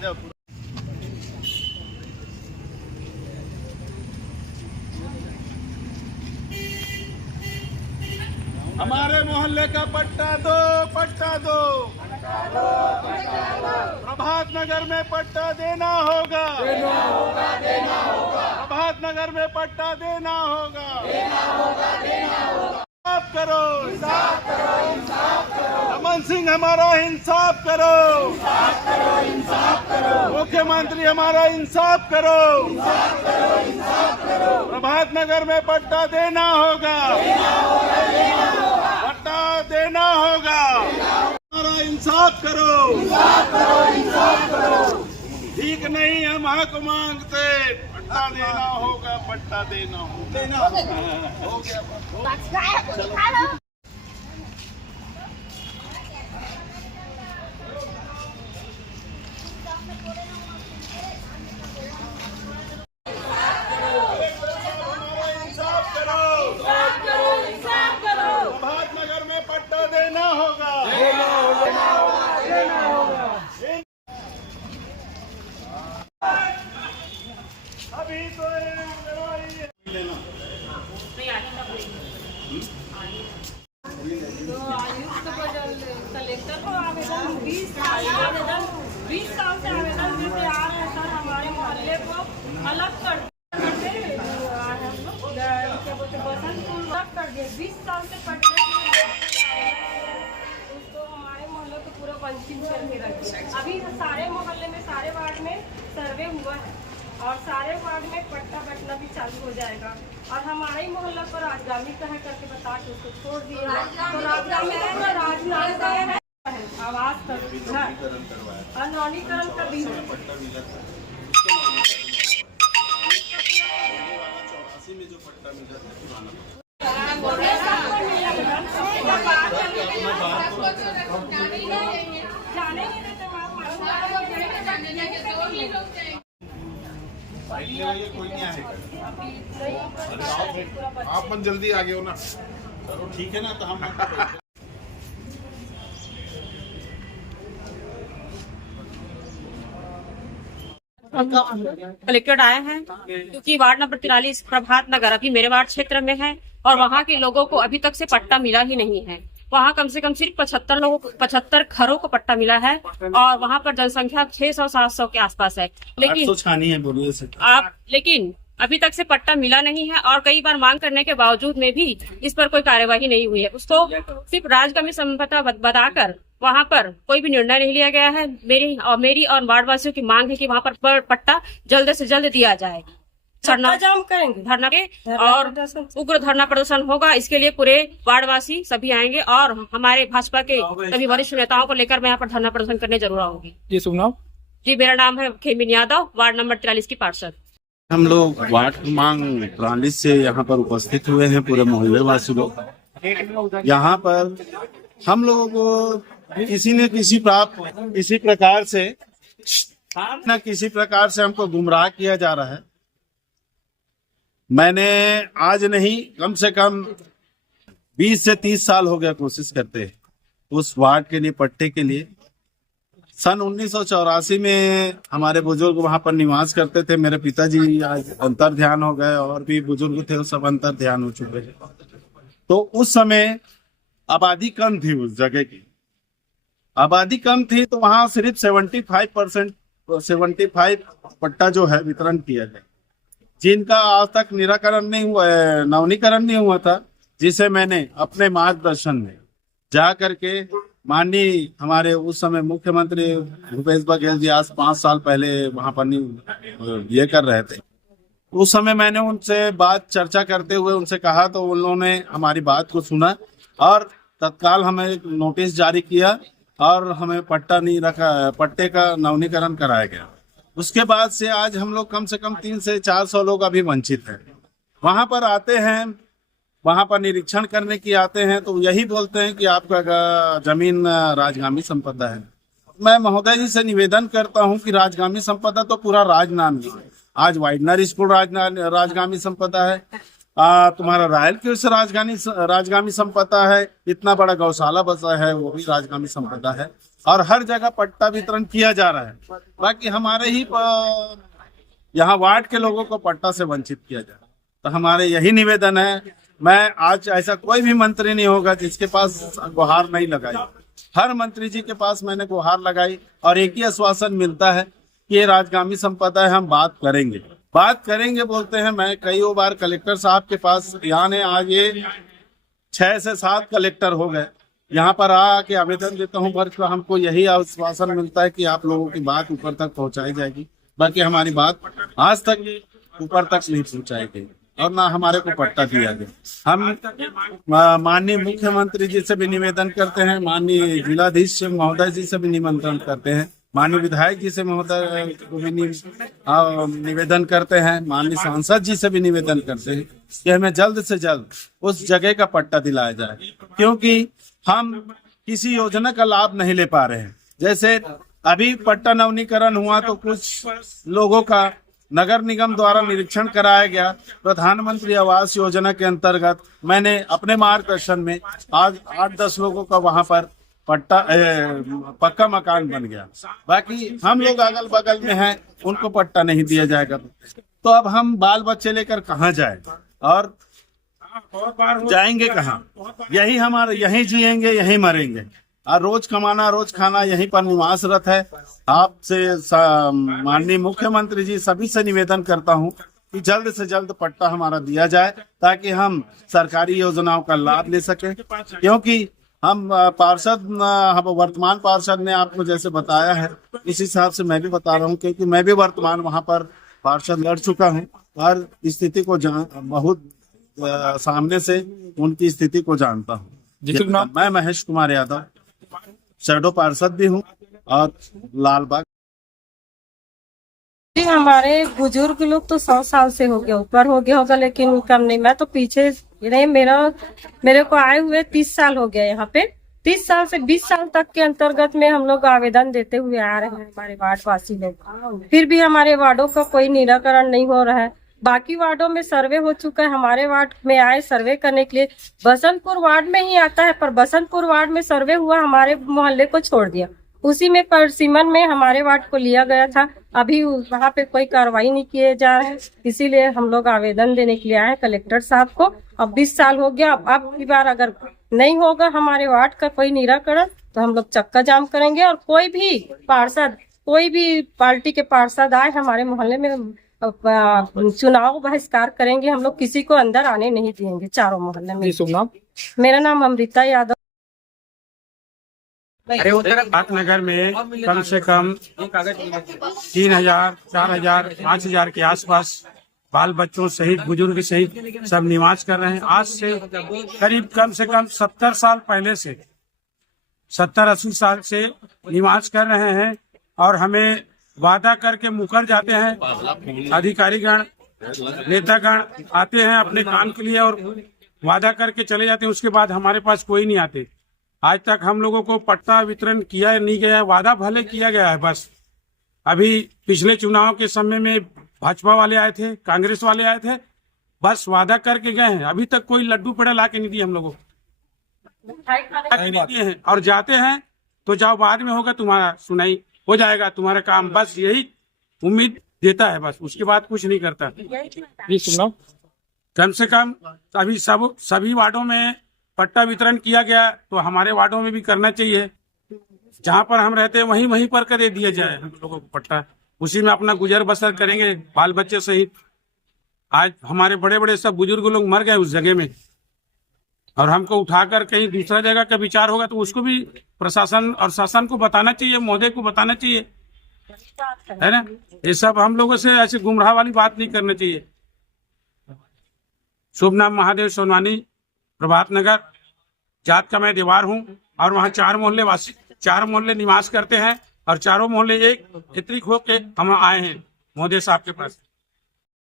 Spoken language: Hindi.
जाओ। हमारे मोहल्ले का पट्टा दो, पट्टा दो। प्रभात नगर में पट्टा देना होगा, देना होगा, देना होगा। प्रभात नगर में पट्टा देना होगा, देना होगा, देना होगा। इंसाफ करो, इंसाफ करो, इंसाफ करो। रमन सिंह हमारा इंसाफ करो, इंसाफ करो, इंसाफ करो। मुख्यमंत्री हमारा इंसाफ करो, इंसाफ करो, इंसाफ करो। प्रभात नगर में पट्टा देना होगा, देना होगा, देना होगा। पट्टा देना होगा, हमारा इंसाफ करो, इंसाफ करो, इंसाफ करो। ठीक नहीं हम हक मांगते, पट्टा देना होगा, पट्टा देना होगा, देना हो गया। इंसाफ करो, इंसाफ करो, इंसाफ करो। प्रभात नगर में पट्टा देना होगा, देना होगा, देना होगा। अभी तो आयुक्त को कलेक्टर को आवेदन 20 साल से आवेदन देते आ रहे हैं सर। हमारे मोहल्ले को अलग कर बसंतपुर अलग कर दिए। 20 साल से पटने उसको हमारे मोहल्ले को पूरा वंचित करके रखे। अभी सारे मोहल्ले में, सारे वार्ड में सर्वे हुआ है और सारे वार्ड में पट्टा बंटना भी चालू हो जाएगा। और हमारे ही मोहल्ला पर राजगामी का है करके बता के उसको छोड़ दिया। तो राजगामी राजनांदगांव है आवास का घर और नवीनीकरण का भी में जो पट्टा मिला जाने नहीं देते। कोई नहीं आएगा। आप मन जल्दी आ गए हो ना, चलो ठीक है ना। तो हम कलेक्टर आए हैं क्योंकि वार्ड नंबर 43 प्रभात नगर अभी मेरे वार्ड क्षेत्र में है और वहाँ के लोगों को अभी तक से पट्टा मिला ही नहीं है। वहाँ कम से कम सिर्फ 75 घरों को पट्टा मिला है और वहाँ पर जनसंख्या 600-700 के आसपास है। लेकिन अभी तक से पट्टा मिला नहीं है और कई बार मांग करने के बावजूद में भी इस पर कोई कार्यवाही नहीं हुई है। उसको सिर्फ राजगामी संपदा बताकर वहाँ पर कोई भी निर्णय नहीं लिया गया है। मेरी और वार्डवासियों की मांग है कि वहाँ पर पट्टा जल्द से जल्द दिया जाए। धरना जाम करेंगे, धरना के और उग्र धरना प्रदर्शन होगा। इसके लिए पूरे वार्डवासी सभी आएंगे और हमारे भाजपा के सभी वरिष्ठ नेताओं को लेकर मैं यहाँ पर धरना प्रदर्शन करने जरूर आऊंगी। जी सुनाओ। जी मेरा नाम है खेमिन यादव, वार्ड नंबर 43 की पार्षद। हम लोग वार्ड क्रमांक 43 से यहाँ पर उपस्थित हुए हैं, पूरे मोहल्ले वासी लोग। यहाँ पर हम लोगों को किसी न किसी प्रकार से हमको गुमराह किया जा रहा है। मैंने आज नहीं, कम से कम 20 से 30 साल हो गया कोशिश करते हैं उस वार्ड के लिए, पट्टे के लिए। सन 1984 में हमारे बुजुर्ग वहां पर निवास करते थे। मेरे पिताजी आज अंतर ध्यान हो गए और भी बुजुर्ग थे, वो सब अंतर ध्यान हो चुके हैं। तो उस समय आबादी कम थी, उस जगह की आबादी कम थी, तो वहां सिर्फ 75 पट्टा जो है वितरण किया गया, जिनका आज तक निराकरण नहीं हुआ, नवीनीकरण नहीं हुआ था, जिसे मैंने अपने मार्गदर्शन में जा करके माननीय हमारे उस समय मुख्यमंत्री भूपेश बघेल जी आज 5 साल पहले वहां पर ये कर रहे थे। उस समय मैंने उनसे चर्चा करते हुए उनसे कहा, तो उन्होंने हमारी बात को सुना और तत्काल हमें नोटिस जारी किया और हमें पट्टे का नवीनीकरण कराया गया। उसके बाद से आज हम लोग कम से कम 300 से 400 लोग अभी वंचित हैं। वहां पर आते हैं, वहां पर निरीक्षण करने की आते हैं, तो यही बोलते हैं कि आपका जमीन राजगामी संपदा है। मैं महोदय जी से निवेदन करता हूं कि राजगामी संपदा तो पूरा राजनामी है। आज वाइडनर स्कूल राजगामी संपदा है, तुम्हारा रॉयल किड्स राजगामी संपदा है, इतना बड़ा गौशाला बसा है वो भी राजगामी संपदा है। और हर जगह पट्टा वितरण किया जा रहा है। बाकी हमारे ही यहाँ वार्ड के लोगों को पट्टा से वंचित किया जा रहा है। तो हमारे यही निवेदन है, मैं आज ऐसा कोई भी मंत्री नहीं होगा जिसके पास गुहार नहीं लगाई। हर मंत्री जी के पास मैंने गुहार लगाई और एक ही आश्वासन मिलता है कि ये राजगामी संपदा है, हम बात करेंगे बोलते हैं। मैं कई बार कलेक्टर साहब के पास, यानी आज ये 6 से 7 कलेक्टर हो गए, यहाँ पर आके आवेदन देता हूँ, पर हमको यही आश्वासन मिलता है कि आप लोगों की बात ऊपर तक पहुँचाई जाएगी। बाकी हमारी बात आज तक ऊपर तक नहीं पहुँचाई गई और ना हमारे को पट्टा दिया गया। हम माननीय मुख्यमंत्री जी से भी निवेदन करते हैं, माननीय जिलाधीश महोदय जी से भी निमंत्रण करते हैं, माननीय विधायक जी से महोदय को भी निवेदन करते हैं, माननीय सांसद जी से भी निवेदन करते हैं कि हमें जल्द से जल्द उस जगह का पट्टा दिलाया जाए, क्योंकि हम किसी योजना का लाभ नहीं ले पा रहे हैं। जैसे अभी पट्टा नवीनीकरण हुआ तो कुछ लोगों का नगर निगम द्वारा निरीक्षण कराया गया। प्रधानमंत्री आवास योजना के अंतर्गत मैंने अपने मार्गदर्शन में आज 8-10 लोगों का वहां पर पक्का मकान बन गया। बाकी हम लोग अगल बगल में हैं, उनको पट्टा नहीं दिया जाएगा। तो अब हम बाल बच्चे लेकर कहाँ जाए और जाएंगे कहाँ? यही हमारे, यहीं जिएंगे, यहीं मरेंगे और रोज कमाना रोज खाना, यहीं पर निवासरत है। आपसे माननीय मुख्यमंत्री जी सभी से निवेदन करता हूँ कि जल्द से जल्द पट्टा हमारा दिया जाए ताकि हम सरकारी योजनाओं का लाभ ले सकें। क्योंकि हम पार्षद, हम वर्तमान पार्षद ने आपको जैसे बताया है, इस हिसाब से मैं भी बता रहा हूँ, क्योंकि मैं भी वर्तमान वहाँ पर पार्षद लड़ चुका हूँ और स्थिति को बहुत सामने से उनकी स्थिति को जानता हूँ। मैं महेश कुमार यादव शैडो पार्षद भी हूँ और लालबाग। हमारे बुजुर्ग लोग तो 100 साल से हो गया, ऊपर हो गया होगा, लेकिन कम नहीं। मैं तो पीछे नहीं, मेरे को आए हुए 30 साल हो गया यहाँ पे। 30 साल से 20 साल तक के अंतर्गत में हम लोग आवेदन देते हुए आ रहे हैं, हमारे वार्ड वासी लोग। फिर भी हमारे वार्डों का कोई निराकरण नहीं हो रहा है। बाकी वार्डों में सर्वे हो चुका है, हमारे वार्ड में आए सर्वे करने के लिए। बसंतपुर वार्ड में ही आता है, पर बसंतपुर वार्ड में सर्वे हुआ, हमारे मोहल्ले को छोड़ दिया। उसी में परसिमन में हमारे वार्ड को लिया गया था। अभी वहाँ पे कोई कार्रवाई नहीं किए जा रहे हैं, इसीलिए हम लोग आवेदन देने के लिए आए कलेक्टर साहब को। अब 20 साल हो गया, अब की बार अगर नहीं होगा हमारे वार्ड का कोई निराकरण तो हम लोग चक्का जाम करेंगे। और कोई भी पार्षद, कोई भी पार्टी के पार्षद आए हमारे मोहल्ले में, चुनाव बहिष्कार करेंगे। हम लोग किसी को अंदर आने नहीं देंगे चारों मोहल्ले में। शुभ नाम? मेरा नाम अमृता यादव। नगर में कम से कम 3000, 4000, 5000 के आसपास बाल बच्चों सहित, बुजुर्ग सहित सब निवास कर रहे हैं। आज से करीब कम से कम 70 साल पहले से, 70-80 साल से निवास कर रहे हैं और हमें वादा करके मुकर जाते हैं। अधिकारीगण, नेतागण आते हैं अपने काम के लिए और वादा करके चले जाते हैं, उसके बाद हमारे पास कोई नहीं आते। आज तक हम लोगों को पट्टा वितरण किया नहीं गया, वादा भले किया गया है बस। अभी पिछले चुनाव के समय में भाजपा वाले आए थे, कांग्रेस वाले आए थे, बस वादा करके गए हैं। अभी तक कोई लड्डू पेड़ा ला के नहीं दिए हम लोगों को, और जाते हैं तो जाओ, बाद में होगा तुम्हारा, सुनाई हो जाएगा तुम्हारा काम, बस यही उम्मीद देता है, बस उसके बाद कुछ नहीं करता। कम से कम अभी सभी वार्डों में पट्टा वितरण किया गया, तो हमारे वार्डों में भी करना चाहिए। जहाँ पर हम रहते हैं वहीं पर कर दिया जाए हम लोगों को पट्टा, उसी में अपना गुजर बसर करेंगे बाल बच्चे सहित। आज हमारे बड़े बड़े सब बुजुर्ग लोग मर गए उस जगह में, और हमको उठाकर कहीं दूसरा जगह का विचार होगा तो उसको भी प्रशासन और शासन को बताना चाहिए, महोदय को बताना चाहिए, है ना। ये सब हम लोगों से ऐसे गुमराह वाली बात नहीं करना चाहिए। शुभ नाम महादेव सोनवानी, प्रभात नगर जात का मैं दीवार हूँ और वहाँ 4 मोहल्ले निवास करते हैं और चारों मोहल्ले एक एकत्रित होकर हम आए हैं महोदय साहब के पास।